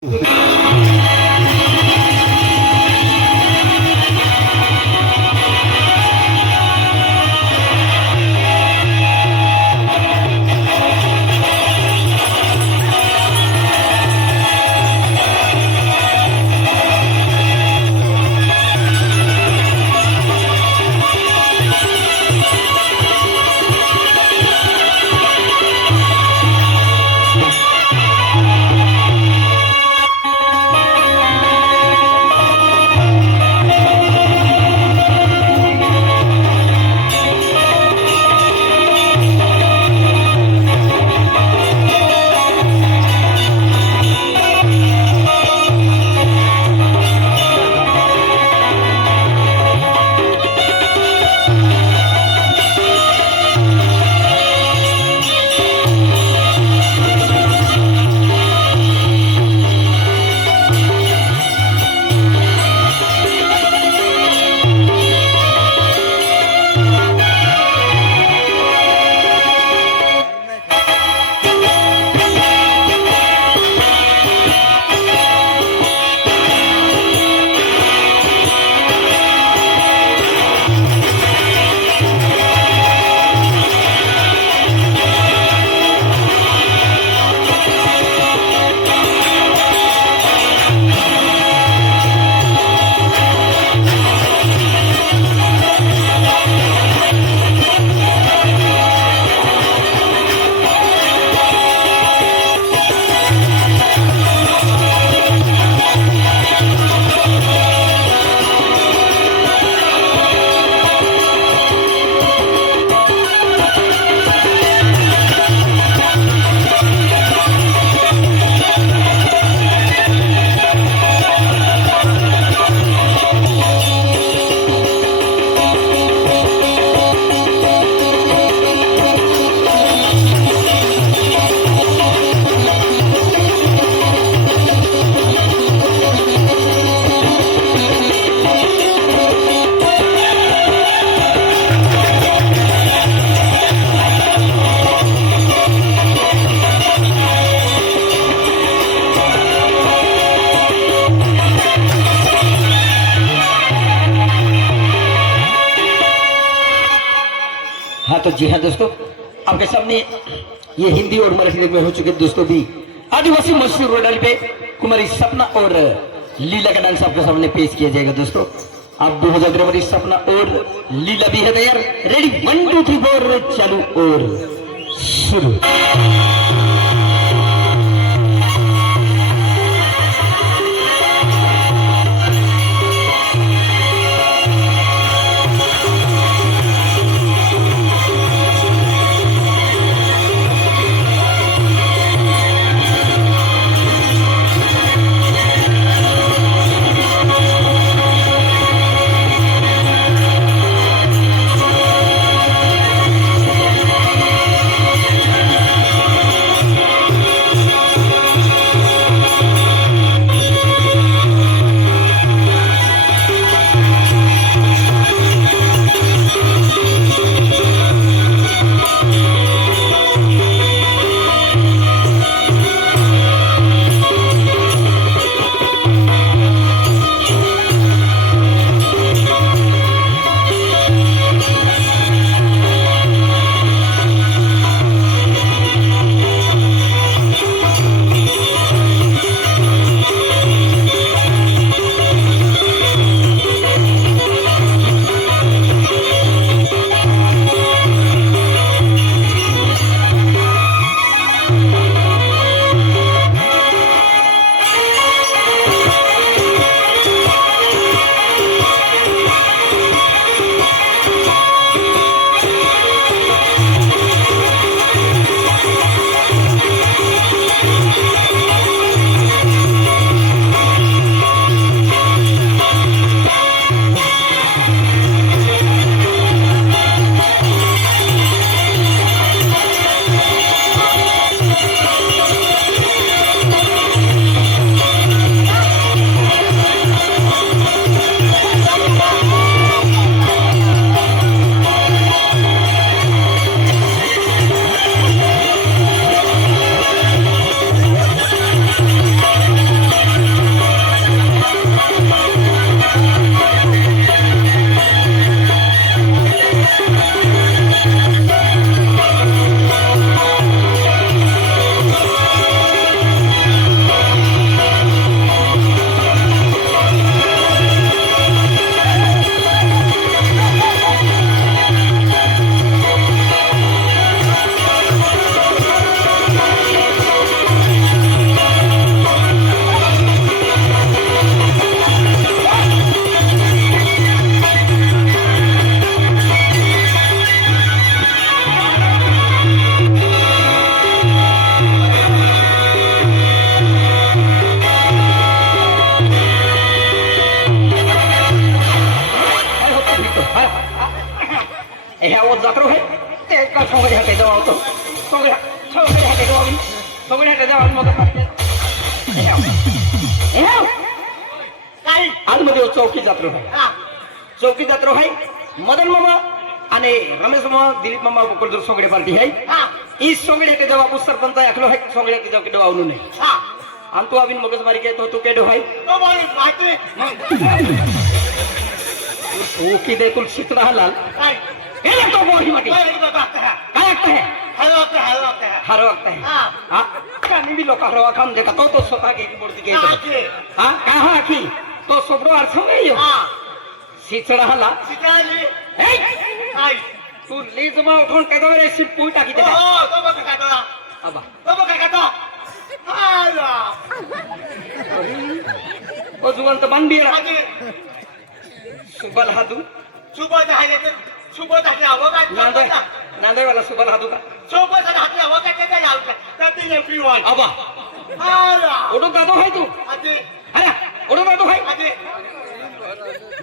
हाँ तो जी हाँ दोस्तों, आपके सामने ये हिंदी और मराठी में हो चुके दोस्तों भी आदिवासी मशहूर रोडाली पे कुमारी सपना और लीला का डांस आपके सामने पेश किया जाएगा दोस्तों। आप 2000 सपना और लीला भी है तैयार। रेडी 1 2 3 4 चालू और शुरू। ও যাত্রা ভাই একটা সঙ্গে হেঁটে যাওয়া হতো সঙ্গে সঙ্গে হেঁটে যাওয়া সঙ্গে হেঁটে যাওয়ার মতো आज मध्ये चौकी जात्रा भाई चौकी जात्रा भाई मदन मामा आणि रमेश मामा दिलीप मामा गोकुळदूर सोंगडे पार्टी आहे ई सोंगडे हेटे जेव्हा आपण सरपंच ऐकलो आहे सोंगडे हेटे जेव्हा केडो आवलो नाही आणि तू अबिन मगज मारी के तो तू केडो भाई ओ की दे कुल शिकरा हलाल हे ना तो बोही मटी काय लगता है हर वक्त है हां कानी भी लोक हरवा काम देखा तो स्वतः के मूर्ति के हां कहां आखी तो सोबरो अर्थ में यो शिचड़ा हला शिचाली ए तू लीज में उठून केदो रे सिप पुई टाकी दे तो बका काटो अबा तो बका काटो आला ओ जुवन तो बन बिरा सुबल हादू सुबल हाले तो सुबल हाले आवो का नांदे वाला सुबल हादू का सुबल हाले आवो का ते जाऊ का तती ने पिवान अबा आला ओडो दादो है तू अरे अरे ओडो दादो है अरे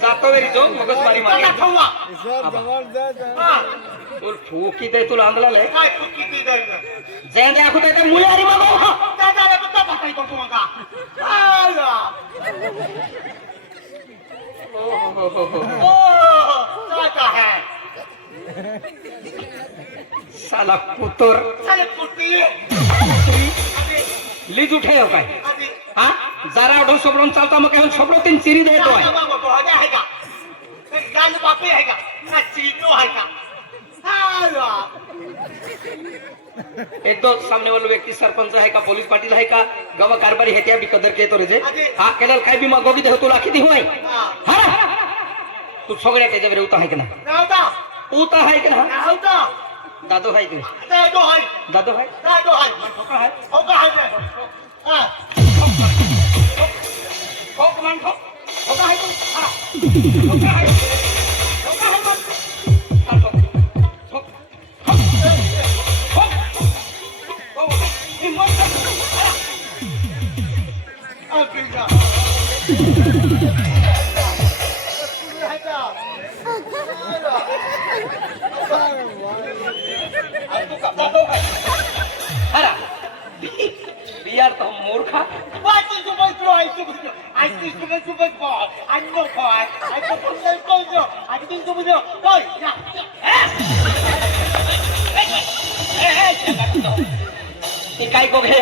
जातो वेरी जो मगज मारी मारी तुल फुकी दे तुला आंदला ले काय फुकी दे जेंदे आखो ते मुळे हरी मागो दादा रे कुत्ता पटाई करतो मगा आला ओ क्या है साला पुतर साले पुती लीज उठे हो काय हां जरा ओढो सोबळून चालता मग काय सोबळो तीन चिरी देतो आहे आहे का गाल बापे आहे का ना चिनो आहे का एक तो सामने वाला व्यक्ति सरपंच है का पुलिस पाटिल है का गवा कारभारी है क्या भी कदर के तो रे हां केलल काय भी मागोगी दे तो लाखी दी होय हां तू सगळ्या के जबरे उता है का ना उता है का ना उता दादो है तू दादो है दादो है दादो है ठोका है ठोका है हां ठोक मन ठोक ठोका है तू हां ठोका है ठोका है मन ठोक ठोक ठोक ओ हिम्मत अल्पिका बियार तो मूर्खा बात तू बोलतो आहे तू आज तू बस बॉल आज नो काय आज तो पुन्हा बोलतो आज तू बोलतो काय ते काय को घे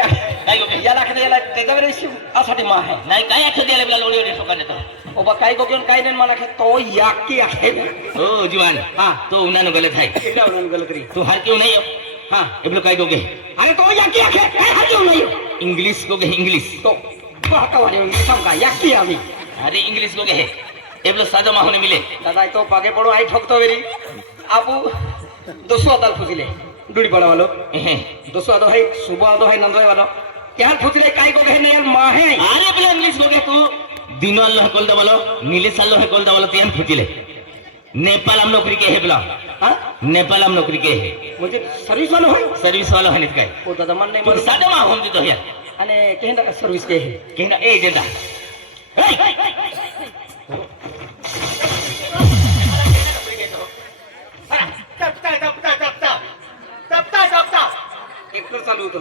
काय को याला खनेला त्याच्यावर असाठी मा आहे नाही काय अख द्यायला बिला लोडी लोडी ठोका देतो ओ बा काय को घेऊन काय नाही मला खे तो याकी आहे हो जीवन हां तो उन्हानं गलत आहे किला उन्हानं गलत रे तू हार क्यों नहीं हो हां एबलो काय को घे अरे तो याकी आहे काय हार क्यों नहीं हो इंग्लिश को घे इंग्लिश तो कहता वाले समका याकी आवी अरे इंग्लिश को घे एबलो सादा माहुने मिले दादा तो पागे पड़ो आई ठोकतो वेरी आपू 200 अदाल फुजिले डुडी पड़ा वालो दोसो आदो है सुबह आदो है नंदोय वालो क्या फुजिले काय को घे यार मां है अरे एबलो इंग्लिश को घे तू दिनो अल्लाह कोल दबालो नीले सालो है कोल दबालो तेन फुजिले नेपाल हम नौकरी के है बोला हां नेपाल हम नौकरी के है मुझे सर्विस वाला है नित काय ओ दादा मन नहीं मोर सादा मा हम दितो या अने केंदा सर्विस के है केंदा ए जेंदा ट्रॅक्टर चालवतो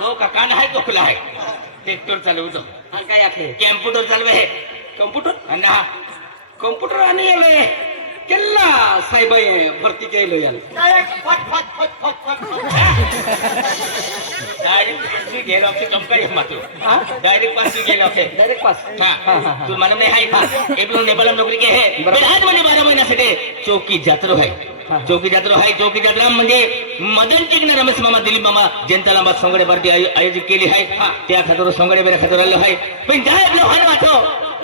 तो का कान आहे तो खुला आहे ट्रॅक्टर चालवतो आणि काय आहे कॉम्प्युटर चालवे आहे कॉम्प्युटर आणि हा कॉम्प्युटर आणि आले केल्ला साहेब भरती केलो याला डायरेक्ट फट डायरेक्ट गेलो आपली कंपनी मात्र हां डायरेक्ट पास गेलो डायरेक्ट पास हां तू मालूम नहीं है एबलो नेपाल नौकरी के है आज म्हणजे 12 महिन्यासाठी चौकी जात्रा है चौकी जात्रा म्हणजे मदन चिकन रमेश मामा दिलीप मामा जनताला बात सोंगडे पार्टी आयोजित केली आहे त्या खातर सोंगडे बेरे खातर आलो आहे पण जाय आपलं हान वाटो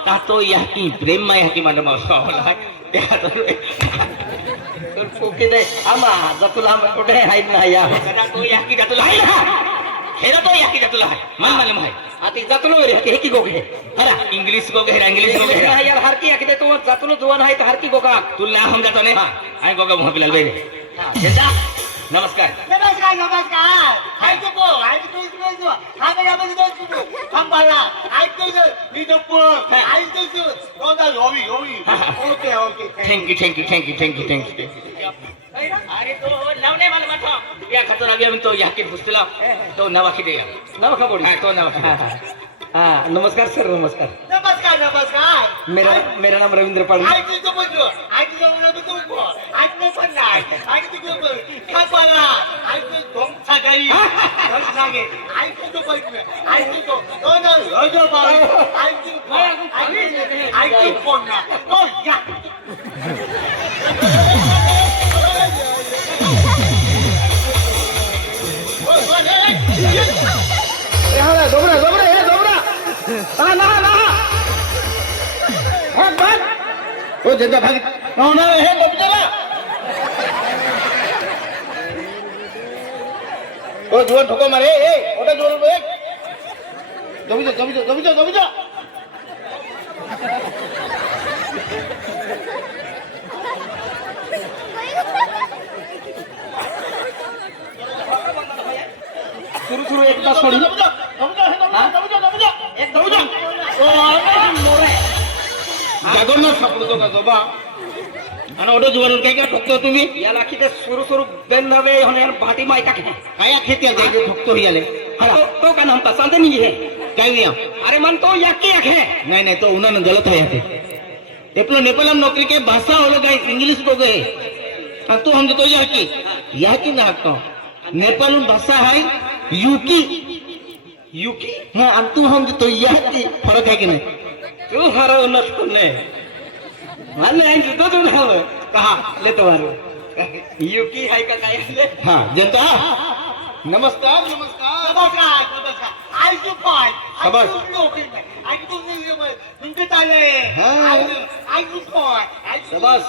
ता तो याकी प्रेम मा याकी माझा मावसा होला त्या तर ओके दे आमा जतुला कुठे आहे ना या तो याकी जतुला आहे ना हेरा तो याकी जतुला आहे मन मालूम आहे आता जतुलो रे हे की गोगे हरा इंग्लिश गोगे यार हर की याकी दे तो जतुलो जुवान आहे तर हर की गोगा तुला हम जातो नाही आय गोगा मोह पिलाल बेरे जा नमस्कार हाय तो हा काय आपण थांबाला हाय तो निदपूर हाय तो गोदा होवी ओके थँक यू अरे तो लावणे मला माठो या खातो आम्ही आम्ही तो याकी पुसला तो नवा खिदे नवा खा बोडी तो नवा हाँ नमस्कार सर नमस्कार नमस्कार नमस्कार मेरा नाम रविंद्र पाड़ी आज तो बोलो आज तो बोलो आज तो पण नाही आज तो बोलो काय पाला आज तो तुमचा गई बस लागे आज तो बोलो आज तो तो ना रोजो बाई आज तो आज तो फोन ना तो या dobra ना भाग ओ जनता भाग ना हे बचला ओ जोर ठोको मारे ए ओटा जोर बे दबी जा शुरू एक तास छोड़ी जगन्नाथ सापडतो का जोबा आणि ओढो जुवारून काय काय ठोकतो तुम्ही याला किती सुरू बेन नवे होणे भाटी मायका काय खेती आहे ठोकतो याले तो का नाम पसंद नहीं है काय नहीं अरे मन तो याकी है नहीं तो उन्होंने गलत है याते एप्लो नेपालम नौकरी के भाषा वो लोग इंग्लिश को गए तो हम तो याकी ना हकतो नेपाल भाषा है यूकी हाँ अंतु हम तो याकी फर्क है कि नहीं तू हरो न सुनने माने हैं तो तुम हो कहा ले तुम्हारो यूकी है का काय ले हाँ जनता नमस्कार आज तो पाय खबर लोग आज तो नहीं है तुमके ताले आज तो पाय आज शाबाश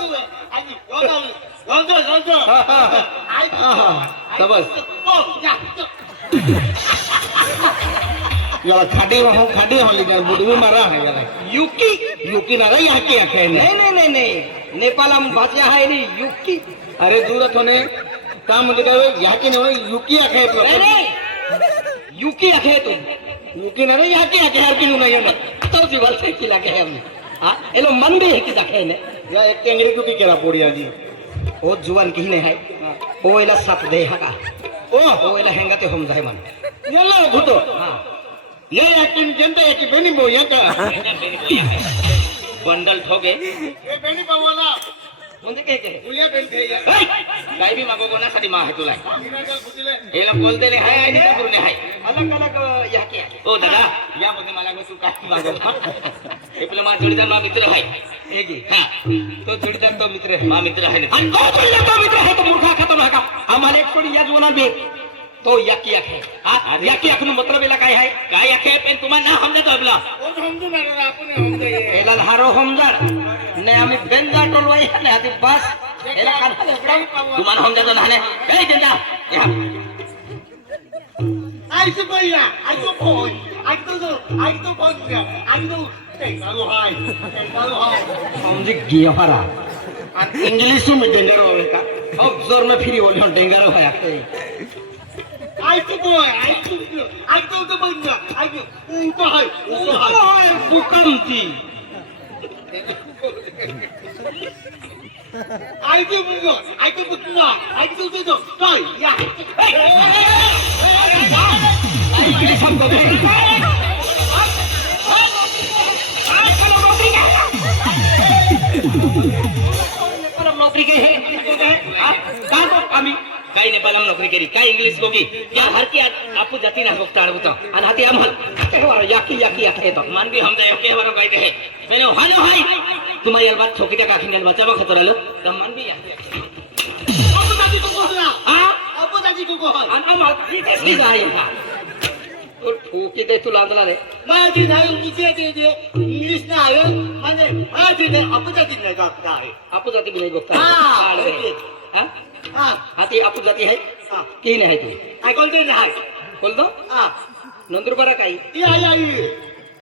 रोजो शाबाश ओ या याला खाडी हो लिखा बुडवी मारा है याला यूकी ना यहाँ की आखे नहीं नेपाल हम भाषा है नहीं यूकी अरे दूरत होने काम लिखा हुआ यहाँ की नहीं यूकी आखे नहीं यूकी आखे तुम यूकी ना यहाँ की आखे हर किन्हों नहीं है तो जीवन से किला के हमने हाँ ये लोग मन भी है कि आखे ने या एक टेंगरी को भी केरा पोड़िया जी वो जुवान की नहीं है वो इला साथ दे हका वो इला हैंगा ते हम जाए मन ये लो घुटो हाँ ये याकिन जनता याकी बेनी बो याका बंडल ठोगे ये बेनी बावाला मुझे के उलिया बेन थे या काय भी मागो कोना साठी मा है तुला दिनाजल फुटिले हेला बोलते ले हाय आणि कुरने हाय अलग याकी ओ दादा या मध्ये मला गो तू काय मागो एपले मा जोडीदार मा मित्र हाय एगी हां तो जोडीदार तो मित्र मा मित्र हाय आणि तो जोडीदार तो मित्र है तो मूर्खा खतम हाका आम्हाला एक पण या जीवनात बे तो याकी है हां याकी नु मतलब एला काय है काय याके पण तुम्हाला ना हमने तो अबला ओ समजू ना रे आपण हम जाई एला हारो हमजार ने आम्ही बेंदा टोलवाई ने आधी बस एला कान तुम्हाला हमजा ना ने ए जंदा आज तो भैया आज तो फोन आज तो फोन आज तो टेंगालो हाय समझ गया हरा इंग्लिश में डेंजर होवे का अब जोर में फिरी बोलो डेंजर होया आज तो बंदा आज तो हाय बुकंती आज तो बुकना आज तो काय या इंग्लिश हमको नौकरी के कहाँ तो आम्ही काय नेपाल नोकरी केली काय इंग्लिश होगी क्या हर की आपको जाती ना बघता होता आणि हाती आम्हाला याकी आखे तो मान भी हम जाए के हमारो काय के मैंने हानो हाय तुम्हारी बात छोकी त्या काखिने बच्चा बा खतरल तर मान भी आपको दादी को बोलना हां आपको दादी को बोल आणि आम्हाला किती जाय का तो ठोकी दे तू लांदला रे माझी नाही मुझे दे इंग्लिश ना आयो म्हणजे माझी नाही आपको दादी नाही बघता आहे आपको जाती भी नहीं बघता हां हां हाती आपको जाती है हां की नाही तू काय बोलते नाही बोल दो हां नंदुरबार काही या